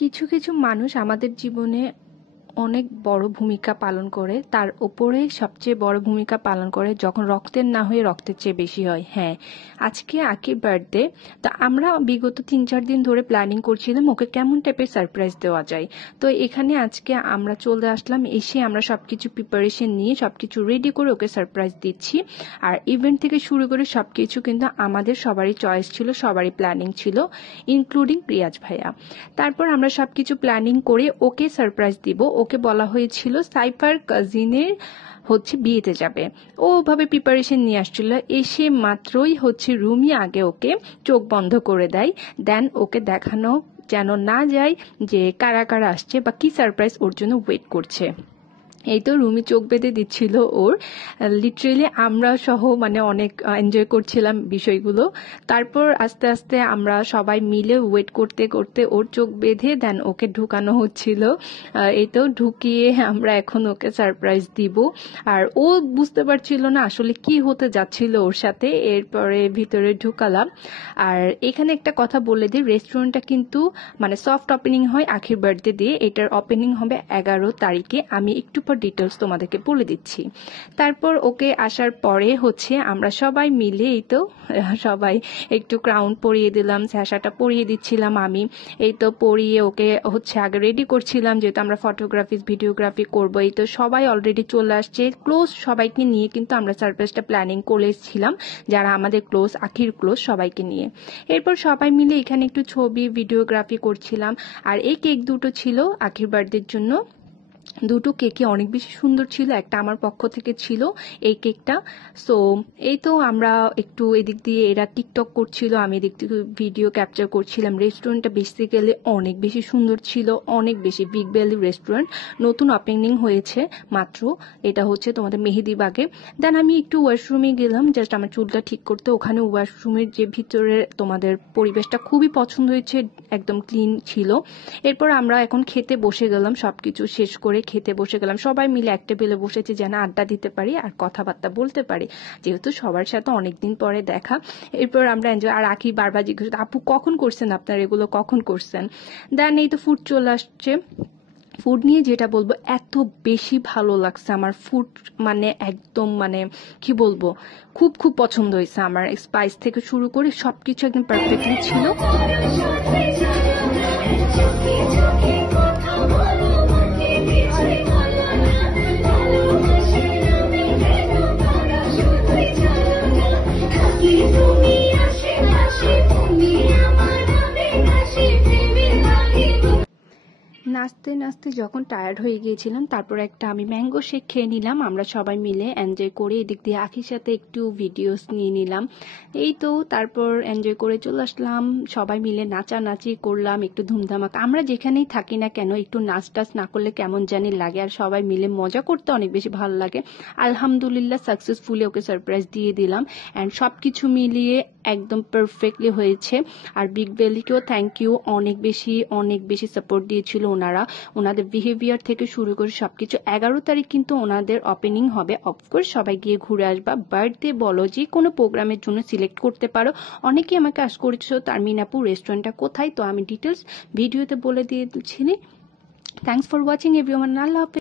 কিছু কিছু মানুষ আমাদের জীবনে অনেক বড় ভূমিকা পালন করে, তার উপরে সবচেয়ে বড় ভূমিকা পালন করে যখন রক্তের না হয়ে রক্তের চেয়ে বেশি হয়। হ্যাঁ, আজকে আকির বার্থডে। তো আমরা বিগত 3-4 দিন ধরে প্ল্যানিং করছিলাম ওকে কেমন টাইপের সারপ্রাইজ দেওয়া যায়। তো এখানে আজকে আমরা চলে আসলাম, এসে আমরা সবকিছু প্রিপারেশন নিয়ে সবকিছু রেডি করে ওকে সারপ্রাইজ দিচ্ছি। আর ইভেন্ট থেকে শুরু করে সবকিছু কিন্তু আমাদের সবারই চয়েস ছিল, সবারই প্ল্যানিং ছিল, ইনক্লুডিং রিয়াজ ভাইয়া। তারপর আমরা সবকিছু প্ল্যানিং করে ওকে সারপ্রাইজ দিব। ওকে বলা হয়েছিল সাইফার কাজিনের বিয়েতে যাবে, ও ওভাবে প্রিপারেশন নিয়ে আসছিল। এসে মাত্রই রুমি আগে ওকে চোখ বন্ধ করে দেয়, দেন ওকে দেখানো যেন না যায় যে কারা কারা আসছে বা কি সারপ্রাইজ ওর জন্য ওয়েট করছে। এই তো রুমি চোখ বেঁধে দিচ্ছিল ওর, লিটারেলি আমরা সহ অনেক এনজয় করছিলাম বিষয়গুলো। তারপর আস্তে আস্তে আমরা সবাই মিলে ওয়েট করতে করতে ওর চোখ বেঁধে দেন ওকে ঢুকানো হচ্ছিল। এই তো ঢুকিয়ে আমরা এখন ওকে সারপ্রাইজ দিব। আর ও বুঝতে পারছিল না আসলে কি হতে যাচ্ছিল ওর সাথে। এরপরে ভিতরে ঢুকালাম। আর এখানে একটা কথা বলে দিই, রেস্টুরেন্টটা কিন্তু সফট ওপেনিং হয় আখির বার্থডে দিয়ে, এটার ওপেনিং হবে 11 তারিখে। আমি একটু ডিটেলস তোমাদেরকে বলে দিচ্ছি। তারপর ওকে আসার পরে আমরা সবাই মিলে এই তো সবাই একটু ক্রাউন পরিয়ে দিলাম, স্যাশাটা পরিয়ে দিচ্ছিলাম আমি। এই তো পরিয়ে ওকে আগে রেডি করছিলাম, যেহেতু আমরা ফটোগ্রাফি ভিডিওগ্রাফি করবো। এই তো সবাই অলরেডি চলে আসছে, ক্লোজ সবাইকে নিয়ে কিন্তু আমরা সারপ্রাইজটা প্ল্যানিং করেছিলাম, যারা আমাদের ক্লোজ, আখির ক্লোজ সবাইকে নিয়ে। এরপর সবাই মিলে এখানে একটু ছবি ভিডিওগ্রাফি করছিলাম। আর এই কেক দুটো ছিল আখির বার্থডের জন্য, দুটো কেকই অনেক বেশি সুন্দর ছিল। একটা আমার পক্ষ থেকে ছিল এই কেকটা। সো এই তো আমরা একটু এদিক দিয়ে, এরা টিকটক করছিল, আমি এদিক থেকে ভিডিও ক্যাপচার করছিলাম। রেস্টুরেন্টটা বেসিক্যালি অনেক বেশি সুন্দর ছিল, অনেক বেশি। বিগ ভ্যালি রেস্টুরেন্ট, নতুন ওপেনিং হয়েছে মাত্র। এটা তোমাদের মেহেদিবাগে। দেন আমি একটু ওয়াশরুমে গেলাম জাস্ট আমার চুলটা ঠিক করতে। ওখানে ওয়াশরুমের যে ভিতরে তোমাদের পরিবেশটা খুবই পছন্দ হয়েছে, একদম ক্লিন ছিল। এরপর আমরা এখন খেতে বসে গেলাম, সবকিছু শেষ করে খেতে বসে গেলাম। সবাই মিলে এক টেবিলে বসেছি যেন আড্ডা দিতে পারি আর কথাবার্তা বলতে পারি, যেহেতু সবার সাথে অনেকদিন পরে দেখা। এরপর আমরা এনজয়। আর আখি বারবার জিজ্ঞেস, আপু কখন করছেন আপনারা এগুলো, কখন করছেন? দেন এই তো ফুড চলে আসছে। ফুড নিয়ে যেটা বলবো, এত বেশি ভালো লাগছে আমার ফুড, একদম কি বলবো, খুব খুব পছন্দ হয়েছে আমার। স্পাইস থেকে শুরু করে সবকিছু একদম পারফেক্টলি ছিল। নাচতে নাচতে যখন টায়ার্ড হয়ে গিয়েছিলাম, তারপর একটা আমি ম্যাঙ্গো শেক খেয়ে নিলাম। আমরা সবাই মিলে এনজয় করে এদিক দিয়ে আখির সাথে একটু ভিডিওস নিয়ে নিলাম। এই তো তারপর এনজয় করে চলে আসলাম, সবাই মিলে নাচানাচি করলাম, একটু ধুমধামাক। আমরা যেখানেই থাকি না কেন একটু নাচ টাচ না করলে কেমন জানি লাগে, আর সবাই মিলে মজা করতে অনেক বেশি ভালো লাগে। আলহামদুলিল্লাহ সাকসেসফুলি ওকে সারপ্রাইজ দিয়ে দিলাম, অ্যান্ড সব কিছু মিলিয়ে একদম পারফেক্টলি হয়েছে। আর বিগ ভ্যালিকেও থ্যাংক ইউ, অনেক বেশি সাপোর্ট দিয়েছিল ওনারা। ওনাদের বিহেভিয়ার থেকে শুরু করে সবকিছু। 11 তারিখ কিন্তু ওনাদের ওপেনিং হবে। অফকোর্স সবাই গিয়ে ঘুরে আসবা। বার্থডে বলো, যে কোনো প্রোগ্রামের জন্য সিলেক্ট করতে পারো। অনেকেই আমাকে আস করেছো তারমিন আপু রেস্টুরেন্টটা কোথায়, তো আমি ডিটেলস ভিডিওতে বলে দিয়েছি। Thanks for watching everyone. আল্লাহ হাফেজ।